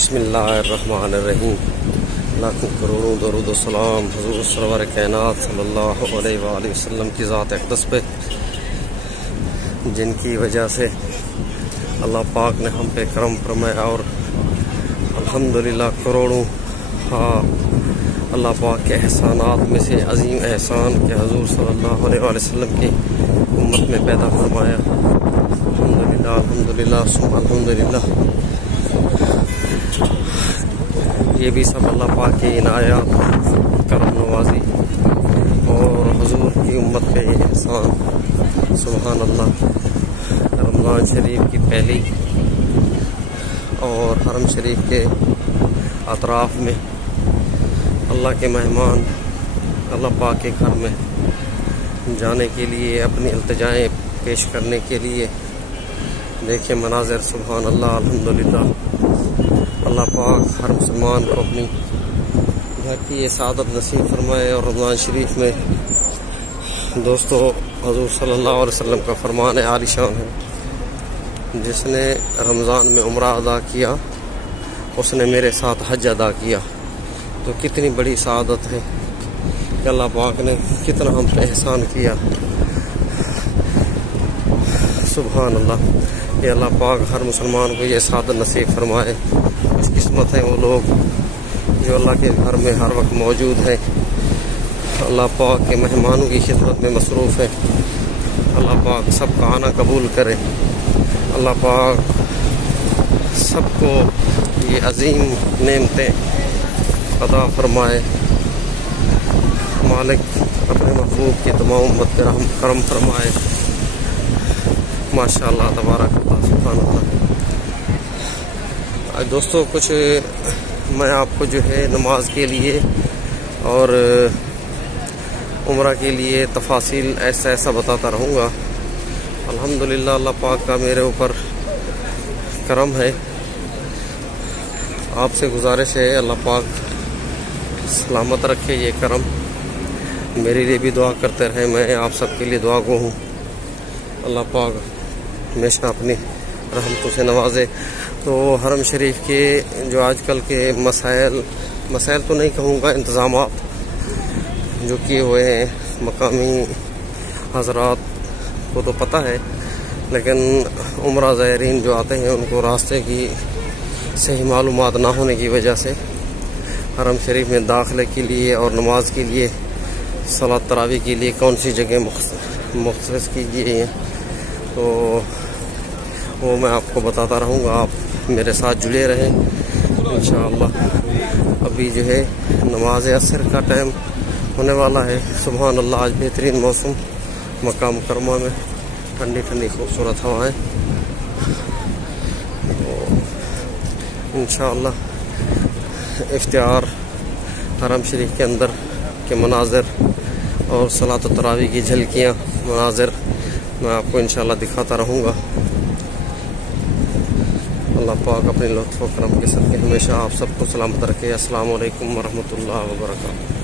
बिस्मिल्लाहिर्रहमानिर्रहीम। लाखों करोड़ों दरूद व सलाम हुज़ूर सरवर कायनात सल्लल्लाहु अलैहि वसल्लम की ज़ात अक़दस पे, जिनकी वजह से अल्लाह पाक ने हम पे करम फरमाया और अल्हम्दुलिल्लाह करोड़ों अल्लाह पाक के एहसानात में से अजीम एहसान के हुज़ूर सल्लल्लाहु अलैहि वसल्लम की उम्मत में पैदा फरमाया। अल्हम्दुलिल्लाह अल्हम्दुलिल्लाह सुम्मा अल्हम्दुलिल्लाह। ये भी सब अल्लाह पाक की इनायत, करम नवाजी और हुजूर की उम्मत पे एहसान। सुभान अल्लाह। रमज़ान शरीफ की पहली और हरम शरीफ के अतराफ़ में अल्लाह के मेहमान अल्लाह पाक के घर में जाने के लिए, अपनी इल्तिजाएँ पेश करने के लिए देखिए मनाज़िर। सुभान अल्लाह अल्हम्दुलिल्लाह। अल्लाह पाक हर मुसलमान को अपनी घर की ये सादत नसीब फरमाए। और रमज़ान शरीफ में दोस्तों हुज़ूर सल्लल्लाहु अलैहि वसल्लम का फरमान आलिशान है, जिसने रमज़ान में उम्रा अदा किया उसने मेरे साथ हज अदा किया। तो कितनी बड़ी सादत है कि अल्लाह पाक ने कितना हम पे एहसान किया। सुभान अल्लाह। ये अल्लाह पाक हर मुसलमान को ये सादत नसीब फरमाए। खुशकिस्मत हैं वो लोग जो अल्लाह के घर में हर वक्त मौजूद हैं, अल्लाह पाक के मेहमानों की खिदमत में मसरूफ़ है। अल्लाह पाक सबका आना कबूल करे। अल्लाह पाक सबको ये अजीम नेमतें अता फरमाए। मालिक अपने महबूब की तमाम उम्मत पे रहम करम फरमाए। माशाअल्लाह तबारक अल्लाह सुभान अल्लाह। दोस्तों कुछ मैं आपको जो है नमाज के लिए और उम्रा के लिए तफासिल ऐसा बताता रहूँगा। अल्हम्दुलिल्लाह अल्लाह पाक का मेरे ऊपर करम है। आपसे गुजारिश है अल्लाह पाक सलामत रखे ये करम। मेरे लिए भी दुआ करते रहे, मैं आप सबके लिए दुआ गो हूँ। अल्लाह पाक हमेशा अपनी रहमतों से नवाजे। तो हरम शरीफ के जो आजकल के मसाइल तो नहीं कहूँगा, इंतज़ामात जो किए हुए हैं मकामी हज़रात को तो पता है, लेकिन उम्रा ज़ायरीन जो आते हैं उनको रास्ते की सही मालूमात ना होने की वजह से हरम शरीफ में दाखिले के लिए और नमाज के लिए, सलात तरावी के लिए कौन सी जगह मुख्तस की गई हैं तो वो मैं आपको बताता रहूँगा। आप मेरे साथ जुड़े रहें इंशाअल्लाह। अभी जो है नमाज असर का टाइम होने वाला है। सुभान अल्लाह। आज बेहतरीन मौसम, मक्का मुकरमा में ठंडी ठंडी खूबसूरत हवाएं। तो इंशाअल्लाह इफ्तियार हरम शरीफ के अंदर के मनाज़िर और सलात तरावी की झलकियाँ मनाज़िर मैं आपको इंशाअल्लाह दिखाता रहूँगा। अल्लाह पाक अपने लुत्फ़ व करम के सदक़े हमेशा आप सबको सलामत रखे। अस्सलामु अलैकुम व रहमतुल्लाहि व बरकातुहू।